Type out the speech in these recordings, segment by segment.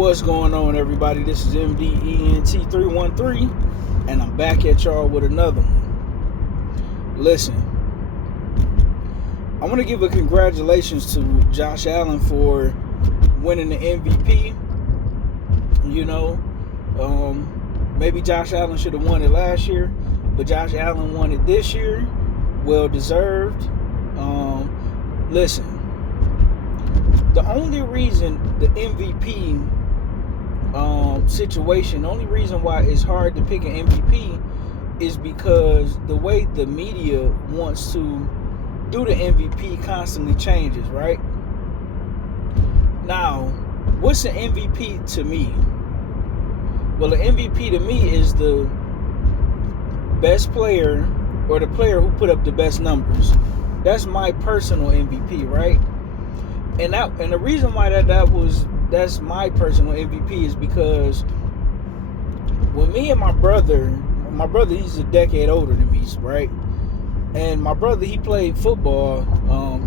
What's going on, everybody? This is MDENT313, and I'm back at y'all with another one. Listen, I want to give a congratulations to Josh Allen for winning the MVP. You know, maybe Josh Allen should have won it last year, but Josh Allen won it this year. Well deserved. Listen, the only reason the MVP situation, the only reason why it's hard to pick an MVP is because the way the media wants to do the MVP constantly changes, right? Now, what's an MVP to me? Well, an MVP to me is the best player or the player who put up the best numbers. That's my personal MVP, right? And the reason why that's my personal MVP is because when me and my brother, he's a decade older than me, right? And my brother, he played football.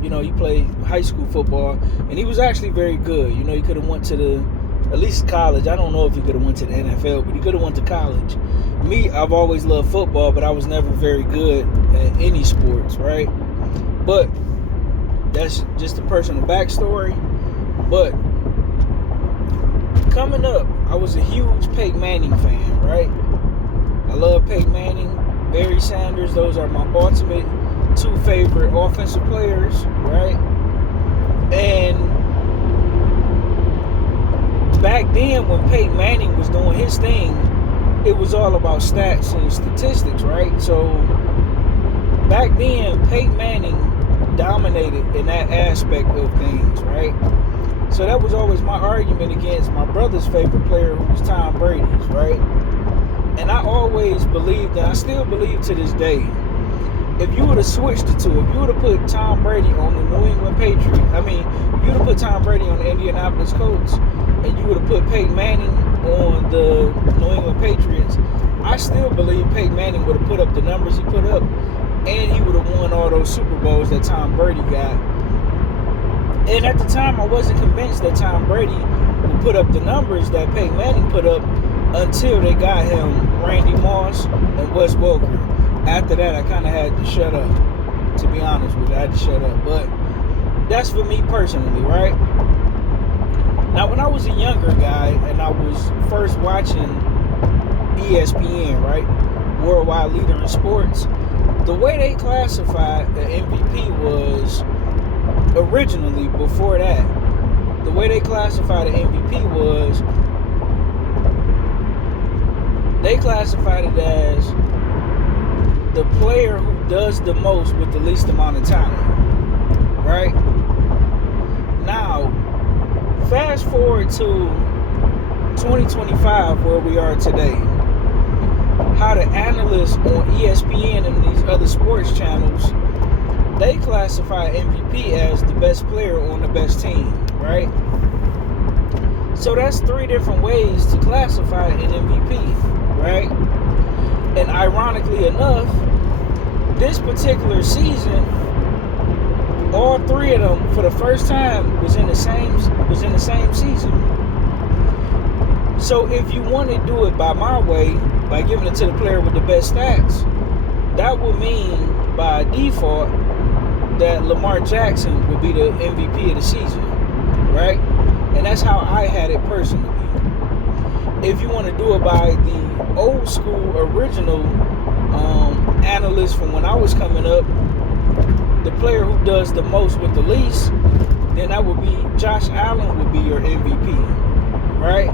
He played high school football, and he was actually very good. He could have went to at least college. I don't know if he could have went to the NFL, but he could have went to college. Me, I've always loved football, but I was never very good at any sports, right? But that's just a personal backstory. But coming up, I was a huge Peyton Manning fan, right? I love Peyton Manning, Barry Sanders. Those are my ultimate two favorite offensive players, right? And back then, when Peyton Manning was doing his thing, it was all about stats and statistics, right? So back then, Peyton Manning dominated in that aspect of things, right? So that was always my argument against my brother's favorite player, who was Tom Brady, right? And I always believed, and I still believe to this day, if you would have switched the two, if you would have put Tom Brady on the New England Patriots, if you would have put Tom Brady on the Indianapolis Colts, and you would have put Peyton Manning on the New England Patriots, I still believe Peyton Manning would have put up the numbers he put up, and he would have won all those Super Bowls that Tom Brady got. And at the time, I wasn't convinced that Tom Brady would put up the numbers that Peyton Manning put up until they got him Randy Moss and Wes Welker. After that, I kind of had to shut up. To be honest with you, I had to shut up. But that's for me personally, right? Now, when I was a younger guy and I was first watching ESPN, right, Worldwide Leader in Sports, the way they classified the MVP was, originally, before that, the way they classified the MVP was, they classified it as the player who does the most with the least amount of talent, right? Now, fast forward to 2025, where we are today. How the analysts on ESPN and these other sports channels, they classify MVP as the best player on the best team, right? So that's three different ways to classify an MVP, right? And ironically enough, this particular season, all three of them, for the first time, was in the same season. So if you want to do it by my way, by giving it to the player with the best stats, that would mean by default that Lamar Jackson would be the MVP of the season, right? And that's how I had it personally. If you want to do it by the old school original analyst from when I was coming up, the player who does the most with the least, then that would be Josh Allen would be your MVP, right?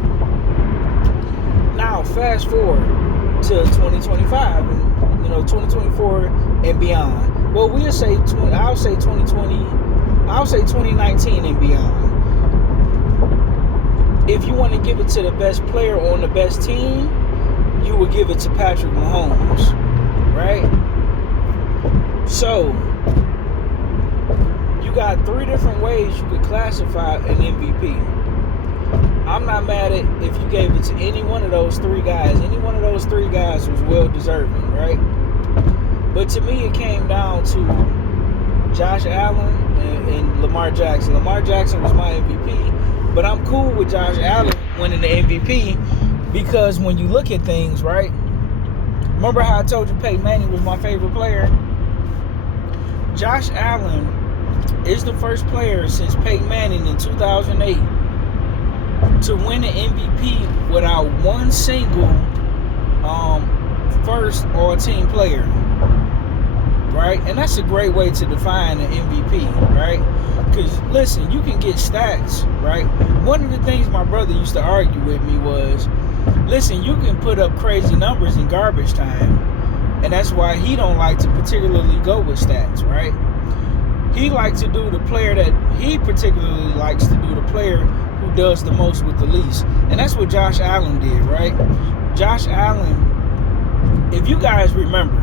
Now, fast forward to 2025 and 2024 and beyond. Well, I'll say 2019 and beyond. If you want to give it to the best player on the best team, you would give it to Patrick Mahomes, right? So, you got three different ways you could classify an MVP. I'm not mad at if you gave it to any one of those three guys. Any one of those three guys was well deserving, right? But to me, it came down to Josh Allen and Lamar Jackson. Lamar Jackson was my MVP, but I'm cool with Josh Allen winning the MVP, because when you look at things, right? Remember how I told you Peyton Manning was my favorite player? Josh Allen is the first player since Peyton Manning in 2008 to win an MVP without one single first all-team player, right? And that's a great way to define an MVP, right? Because listen, you can get stats, right? One of the things my brother used to argue with me was, listen, you can put up crazy numbers in garbage time, and that's why he don't like to particularly go with stats, right? He likes to do the player that he particularly likes to do, the player who does the most with the least. And that's what Josh Allen did, right? Josh Allen, if you guys remember,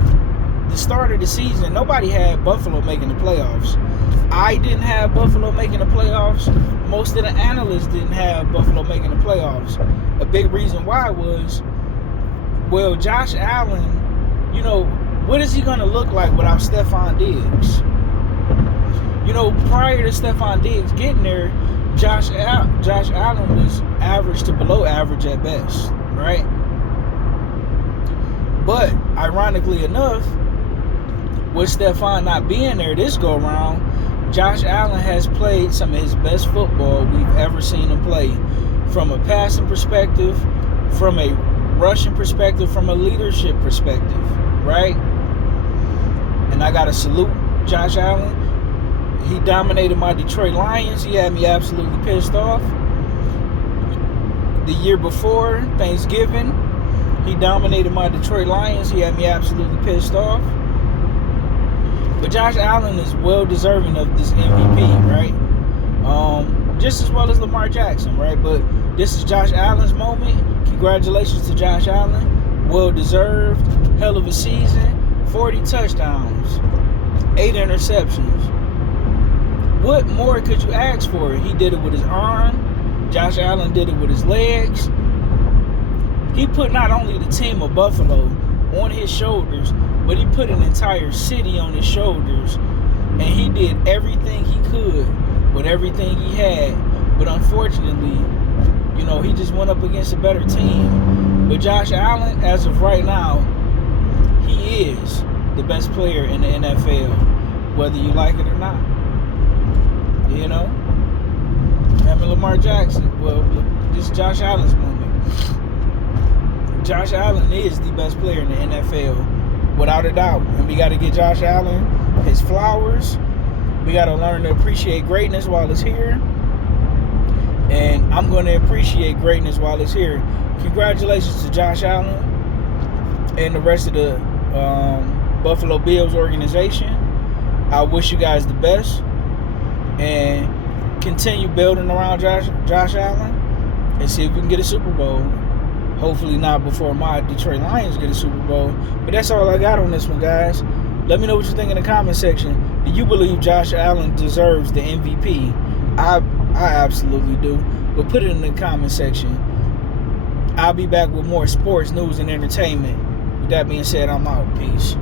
the start of the season, nobody had Buffalo making the playoffs. I didn't have Buffalo making the playoffs. Most of the analysts didn't have Buffalo making the playoffs. A big reason why was, well, Josh Allen, you know, what is he going to look like without Stephon Diggs? You know, prior to Stephon Diggs getting there, Josh Allen was average to below average at best, right? But ironically enough, with Stephon not being there this go around, Josh Allen has played some of his best football we've ever seen him play, from a passing perspective, from a rushing perspective, from a leadership perspective, right? And I gotta salute Josh Allen. He dominated my Detroit Lions. He had me absolutely pissed off. The year before Thanksgiving, he dominated my Detroit Lions. He had me absolutely pissed off. But Josh Allen is well deserving of this MVP, right? Just as well as Lamar Jackson, right? But this is Josh Allen's moment. Congratulations to Josh Allen. Well deserved. Hell of a season. 40 touchdowns. 8 interceptions. What more could you ask for? He did it with his arm. Josh Allen did it with his legs. He put not only the team of Buffalo on his shoulders, but he put an entire city on his shoulders. And he did everything he could with everything he had. But unfortunately, you know, he just went up against a better team. But Josh Allen, as of right now, he is the best player in the NFL, whether you like it or not. You know? Having Lamar Jackson, well, this is Josh Allen's moment. Josh Allen is the best player in the NFL, without a doubt. And we got to get Josh Allen his flowers. We got to learn to appreciate greatness while it's here. And I'm going to appreciate greatness while it's here. Congratulations to Josh Allen and the rest of the Buffalo Bills organization. I wish you guys the best. And continue building around Josh Allen and see if we can get a Super Bowl. Hopefully not before my Detroit Lions get a Super Bowl. But that's all I got on this one, guys. Let me know what you think in the comment section. Do you believe Josh Allen deserves the MVP? I absolutely do. But put it in the comment section. I'll be back with more sports, news, and entertainment. With that being said, I'm out. Peace.